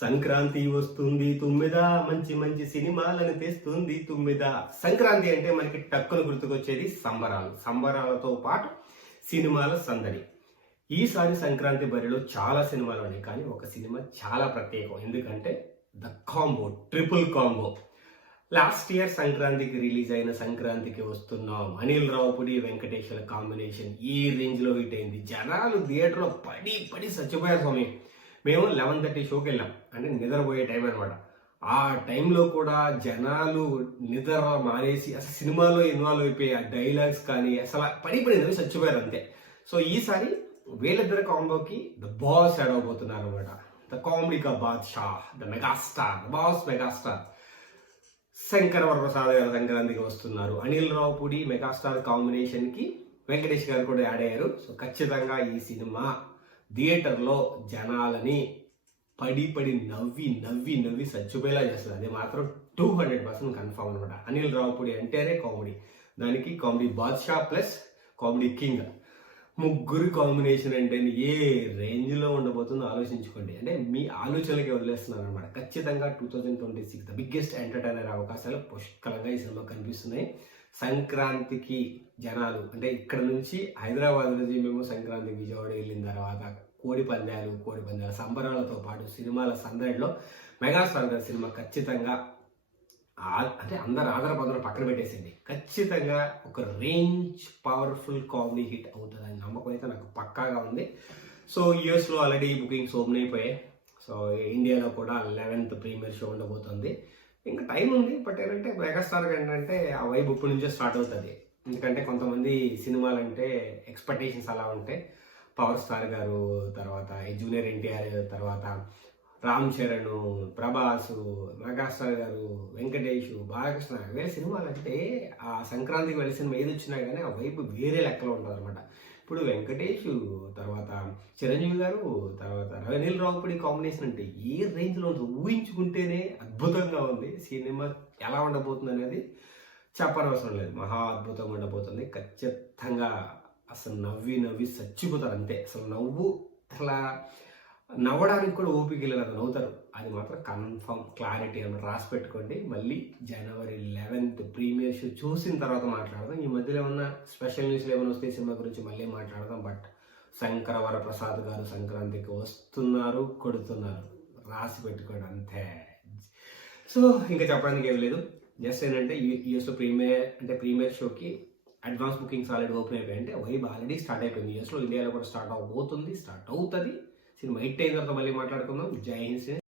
సంక్రాంతి వస్తుంది తుమ్మిద, మంచి మంచి సినిమాలను తెస్తుంది తుమ్మిద. సంక్రాంతి అంటే మనకి టక్కున గుర్తుకొచ్చేది సంబరాలు. సంబరాలతో పాటు సినిమాల సందడి. ఈసారి సంక్రాంతి బరిలో చాలా సినిమాలు ఉన్నాయి, కానీ ఒక సినిమా చాలా ప్రత్యేకం. ఎందుకంటే the combo, triple combo. Last year సంక్రాంతికి రిలీజ్ అయిన సంక్రాంతికి వస్తున్నాం, అనిల్ రావుపుడి వెంకటేశ్వర కాంబినేషన్ ఈ రేంజ్ లో హిట్ అయింది. జనాలు థియేటర్లో పడి పడి చచ్చిపోయారు స్వామి. మేము 11:30 షోకి వెళ్ళాం, అంటే నిద్రపోయే టైం అనమాట. ఆ టైంలో కూడా జనాలు నిద్ర మానేసి అసలు సినిమాలో ఇన్వాల్వ్ అయిపోయి ఆ డైలాగ్స్ కానీ అసలు పడి పడి చచ్చిపోయారు అంతే. సో ఈసారి వీళ్ళిద్దరి కాంబోకి ద బాస్ యాడ్ అవబోతున్నారు అనమాట. ద కామెడీ కా బాద్షా, the megastar, the boss megastar Shankara Varaprasad గారు సంక్రాంతికి వస్తున్నారు. అనిల్ రావుపుడి మెగాస్టార్ కాంబినేషన్ కి వెంకటేష్ గారు కూడా యాడ్ అయ్యారు. సో ఖచ్చితంగా ఈ సినిమా థియేటర్లో జనాలని పడి పడి నవ్వి నవ్వి నవ్వి చచ్చిపోయేలా చేస్తుంది. అది మాత్రం 200% కన్ఫర్మ్ అనమాట. అనిల్ రావుపుడి అంటేనే కామెడీ, దానికి కామెడీ బాద్షా ప్లస్ కామెడీ కింగ్, ముగ్గురు కాంబినేషన్ అంటే ఏ రేంజ్లో ఉండబోతుందో ఆలోచించుకోండి. అంటే మీ ఆలోచనలకి వదిలేస్తున్నాను అనమాట. ఖచ్చితంగా 2026 ద బిగ్గెస్ట్ ఎంటర్టైనర్ అవకాశాలు పుష్కలంగా ఈ సినిమా కనిపిస్తున్నాయి. సంక్రాంతికి జనాలు అంటే ఇక్కడ నుంచి హైదరాబాద్ నుంచి మేము సంక్రాంతికి విజయవాడ వెళ్ళిన తర్వాత కోడి పందాల సంబరాలతో పాటు సినిమాల సందడిలో మెగాస్టార్ గారి సినిమా ఖచ్చితంగా అంటే అందరు ఆధారపదం పక్కన పెట్టేసింది. ఖచ్చితంగా ఒక రేంజ్ పవర్ఫుల్ కామెడీ హిట్ అవుతుందని నమ్మకం అయితే నాకు పక్కాగా ఉంది. సో యూఎస్లో ఆల్రెడీ బుకింగ్స్ ఓపెన్ అయిపోయాయి. సో ఇండియాలో కూడా 11th ప్రీమియర్ షో ఉండబోతుంది. ఇంకా టైం ఉంది, బట్ ఏంటంటే మెగాస్టార్ ఏంటంటే ఆ వైబ్ ఇప్పటి నుంచే స్టార్ట్ అవుతుంది. ఎందుకంటే కొంతమంది సినిమాలంటే ఎక్స్పెక్టేషన్స్ అలా ఉంటాయి. పవర్ స్టార్ గారు, తర్వాత జూనియర్ ఎన్టీఆర్, తర్వాత రామ్ చరణ్, ప్రభాస్, మెగాస్టార్ గారు, వెంకటేష్, బాలకృష్ణ, వేరే సినిమాలు అంటే ఆ సంక్రాంతికి వెళ్ళే సినిమా ఏది వచ్చినా కానీ ఆ వైపు వేరే లెక్కలో ఉంటుంది అనమాట. ఇప్పుడు వెంకటేష్, తర్వాత చిరంజీవి గారు, తర్వాత అనిల్ రావుపుడి కాంబినేషన్ అంటే ఏ రేంజ్లో ఉంటుంది ఊహించుకుంటేనే అద్భుతంగా ఉంది. సినిమా ఎలా ఉండబోతుంది అనేది చెప్పనవసరం లేదు, మహా అద్భుతంగా ఉండబోతుంది. ఖచ్చితంగా అసలు నవ్వి నవ్వి చచ్చిపోతారు అంతే. అసలు నవ్వడానికి కూడా ఓపిక లేదు, నవ్వుతారు. అది మాత్రం కన్ఫర్మ్ క్లారిటీ అని రాసి పెట్టుకోండి. మళ్ళీ January 11th ప్రీమియర్ షో చూసిన తర్వాత మాట్లాడదాం. ఈ మధ్యలో ఏమన్నా స్పెషల్ న్యూస్లు ఏమైనా వస్తే సినిమా గురించి మళ్ళీ మాట్లాడదాం. బట్ శంకర వరప్రసాద్ గారు సంక్రాంతికి వస్తున్నారు, కొడుతున్నారు, రాసి పెట్టుకోండి అంతే. సో ఇంకా చెప్పడానికి ఏం లేదు. జస్ట్ ఏంటంటే యూఎస్లో ప్రీమియర్ షోకి అడ్వాన్స్ బుకింగ్స్ ఆల్రెడీ ఓపెన్ అయిపోయాయి. అంటే వైబ్ ఆల్రెడీ స్టార్ట్ అయిపోయింది యూఎస్లో. ఇండియాలో కూడా స్టార్ట్ అవుతుంది. సినిమా హిట్ అయిన తర్వాత మళ్ళీ మాట్లాడుకుందాం. జై హింద్.